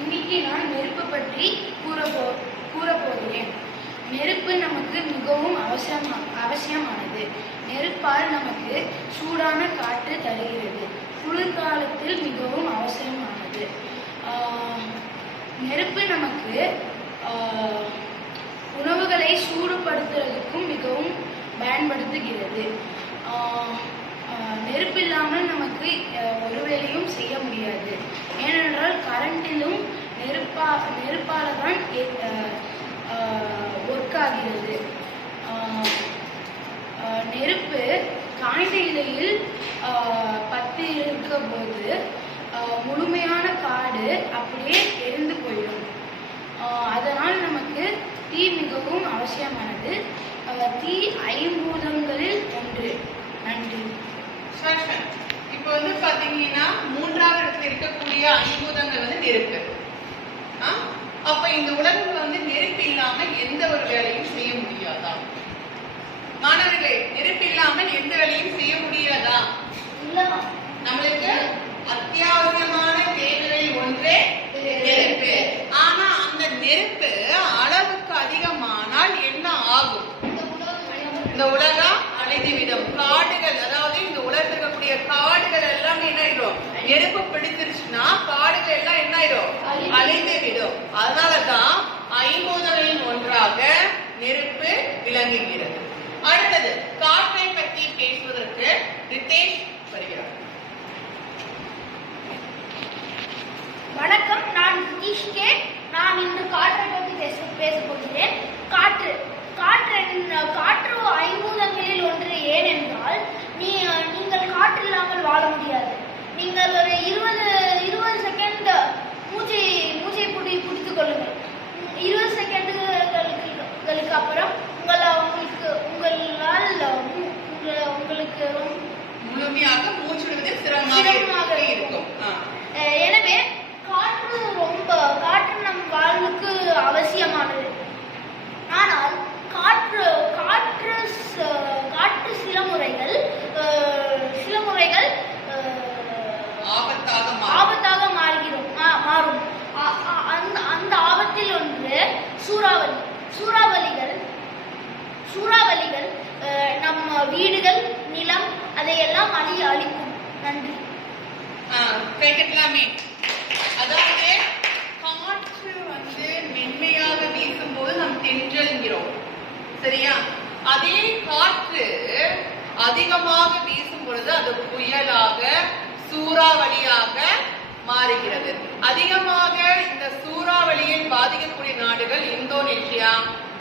இன்னைக்கு நான் நெருப்பு பற்றி கூறப்போகிறேன். நெருப்பு நமக்கு மிகவும் அவசியமானது. நெருப்பால் நமக்கு சூடான காற்று தருகிறது. குளிர்காலத்தில் மிகவும் அவசியமானது. நெருப்பு நமக்கு உணவுகளை சூடுபடுத்துவதற்கும் மிகவும் பயன்படுத்துகிறது. நெருப்பு இல்லாமல் நமக்கு ஒரு வேலையும் செய்ய முடியாது. ஏனென்றால் கரண்டிலும் நெருப்பால தான் ஒர்க் ஆகிறது. நெருப்பு காய்ந்த இலையில் பற்றி இருக்கும் போது முழுமையான காடு அப்படியே எரிந்து போயிடும். அதனால் நமக்கு தீ மிகவும் அவசியமானது. தீ ஐம்பூதங்களில் ஒன்று. நன்றி. இப்போ பாத்தீங்கன்னா மூன்றாவது இடத்துல இருக்கக்கூடிய ஐம்பூதங்கள் நெருப்பு. அப்ப இந்த உலகத்துல நெருப்பு இல்லாம எந்த ஒரு வேலையும் செய்ய முடியாதா? மாணவர்களே, நெருப்பு இல்லாமல் எந்த வேலையும் செய்ய முடியாதா? நம்மளுக்கு அத்தியாவசியமான தேவைகளில் ஒன்றே நெருப்பு. ஆனா அந்த நெருப்பு அளவுக்கு அதிகமானால் என்ன ஆகும்? இந்த உலகம் அழிந்துவிடும். காடுகள், அதாவது இந்த உலகத்தில் இருக்கக்கூடிய காடுகள் எல்லாம் என்ன ஆயிடும்? நெருப்பு பிடிச்சிருச்சுன்னா காடுகள் எல்லாம் என்ன ஆயிடும்? அழிந்து விடும். அதனாலதான் ஐம்பூதங்களில் ஒன்றாக நெருப்பு விளங்குகிறது. அடுத்தது காற்றை பற்றி பேசுவதற்கு ரிதேஷ் வருகிறார். வணக்கம், நான் ரிதேஷ் கே. நான் இன்று காற்றை பற்றி பேச போகிறேன். காற்று ஐம்பூதங்களில் ஒன்று. ஏனென்றால் நீங்கள் காற்று இல்லாமல் வாழ முடியாது. நீங்கள் ஒரு 20 செகண்ட் மூச்சை பிடித்துக் கொள்ளுங்கள். 20 செகண்டுகளுக்கு அப்புறம் உங்களுக்கு முழுமையாக மூச்சு விடுவது சிரமமாக இருக்கும். எனவே காற்று நம் வாழ்வுக்கு அவசியமானது. ஆனால் காற்று சில முறைகள் ஆபத்தாக மாறும். அந்த ஆபத்தில் ஒன்று சூறாவளிகள் நம்ம வீடுகள், நிலம் அதையெல்லாம் அழிக்கும். நன்றி. கேட்கலாமே. அதாவது காற்று மென்மையாக வீசும்போது நாம் தென்றல்கிறோம், சரியா? அதே காற்று அதிகமாக வீசும் பொழுது அது புயலாக, சூறாவளியாக மாறுகிறது. அதிகமாக இந்த சூறாவளியில் பாதிக்கக்கூடிய நாடுகள் இந்தோனேஷியா,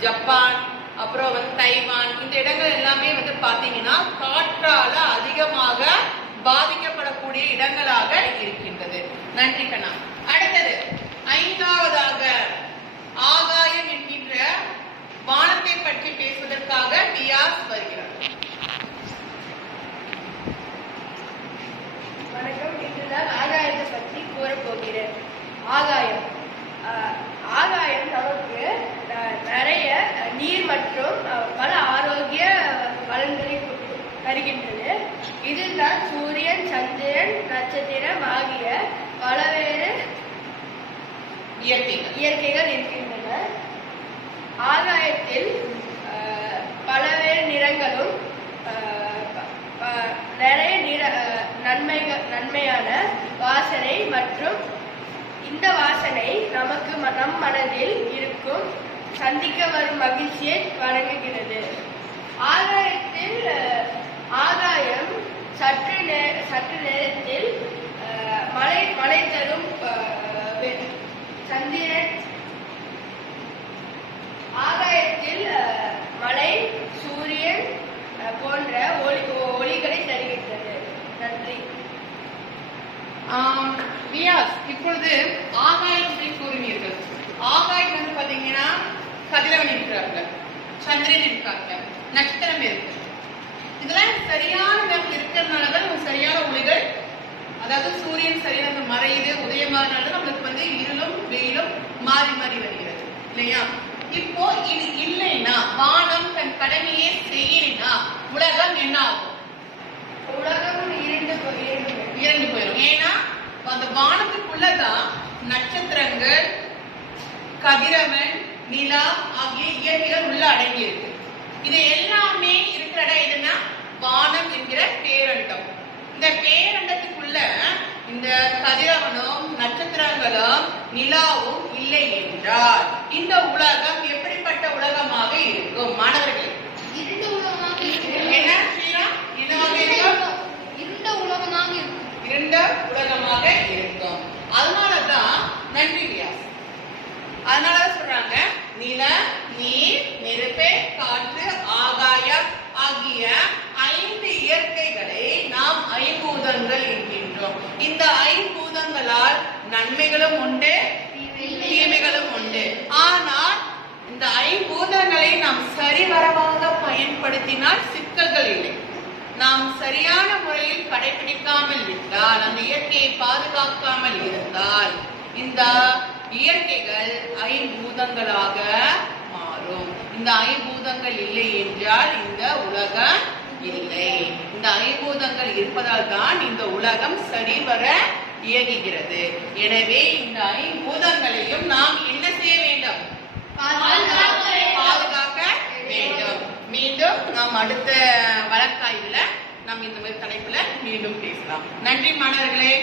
ஜப்பான், அப்புறம் தைவான், இந்த இடங்கள் எல்லாமே பாத்தீங்கன்னா காற்றால அதிகமாக பாதிக்கப்படக்கூடிய இடங்களாக இருக்கின்றது. நன்றி கண்ணா. அடுத்தது ஐந்தாவதாக ஆகாயம் என்கின்ற வானத்தை பற்றி பேசுவதற்காக டியாஸ் வருகிறார். வணக்கம். இன்று நான் ஆகாயத்தை பற்றி கூறப்போகிறேன். ஆகாயம் நமக்கு நிறைய நீர் மற்றும் பல ஆரோக்கிய பலன்களை தருகின்றது. இதுதான் சூரியன், சந்திரன், நட்சத்திரம் ஆகிய பலவேறு இயற்கைகள் இருக்கின்றன. ஆகாயத்தில் பலவேறு நிறங்களும் நிறைய நன்மையான வாசனை மற்றும் இந்த வாசனை நமக்கு நம் மனதில் இருக்கும் சந்திக்க வரும் மகிழ்ச்சியை வழங்குகிறது. ஆகாயம் சற்று நேரத்தில் மழை தரும். சந்திரன் ஆகாயத்தில் மழை, சூரியன் போன்ற ஒளிகளை தருகின்றது. நன்றி. இப்பொழுது ஆகாயத்தை கூறினீர்கள். ஆகாயம் பாத்தீங்கன்னா கதிரவன் இருக்கிறார்கள், சந்திரன் இருக்காங்க, நட்சத்திரம் இருக்கு. இதெல்லாம் சரியான நேரம் இருக்கிறதுனாலதான் சரியான ஒளிகள், அதாவது சூரியன் சரியான மறையுது, உதயமானாலும் நம்மளுக்கு இருளும் வெயிலும் மாறி மாறி வருகிறது இல்லையா? இப்போ இது இல்லைன்னா, வானம் தன் கடமையை செய்யலைன்னா உலகம் என்ன ஆகும்? உலகம் இரண்டு போயிடும். ஏன்னா அந்த வானத்துக்குள்ளதான் நட்சத்திரங்கள், கதிரவன், நிலா ஆகிய இயற்கைகள் உள்ள அடங்கி இருக்கு. இது எல்லாமே இருக்கிற இடம் எதுன்னா வானம் என்கிற பேரண்டம். இந்த பேரண்டத்துக்குள்ள இந்த கதிரவனும் நட்சத்திரங்களும் நிலாவும் இல்லை என்றால் இந்த உலகம் எப்படிப்பட்ட உலகமாக இருக்கும்? மாணவர்களே, இருண்ட உலகமாக இருக்கும். என்ன ஸ்ரீராம்? என்னவாக இருக்கும்? இருண்ட உலகமாக இருக்கும். இருண்ட உலகமாக இருக்கும். அதனாலதான் நன்றி வியாஸ். அதனாலதான் சொல்றாங்க நில, நீர், நெருப்பு, காற்று, ஆகாயம் ஆகிய 5 இயற்கைகளை நாம் ஐம்பூதங்கள் என்கின்றோம். இந்த ஐம்பூதங்களால் நன்மைகளும் உண்டு, தீமைகளும் உண்டு. ஆனால் இந்த ஐம்பூதங்களை நாம் சரிவரவாக பயன்படுத்தினால் சிக்கல்கள் இல்லை. நாம் சரியான முறையில் கடைபிடிக்காமல் விட்டால், அந்த இயற்கையை பாதுகாக்காமல் இருந்தால் இந்த இயற்கைகள் ஐம்பூதங்களாக மாறும். இந்த ஐம்பூதங்கள் இல்லை என்றால் இந்த உலகம் இல்லை. இந்த ஐம்பூதங்கள் இருப்பதால் தான் இந்த உலகம் சரிவர இயங்குகிறது. எனவே இந்த ஐம்பூதங்களையும் நாம் என்ன செய்ய வேண்டும்? பாதுகாக்க வேண்டும். மீண்டும் நாம் அடுத்த வழக்காய்வுல நாம் இந்த மாதிரி தலைப்புல மீண்டும் பேசலாம். நன்றி மாணவர்களே.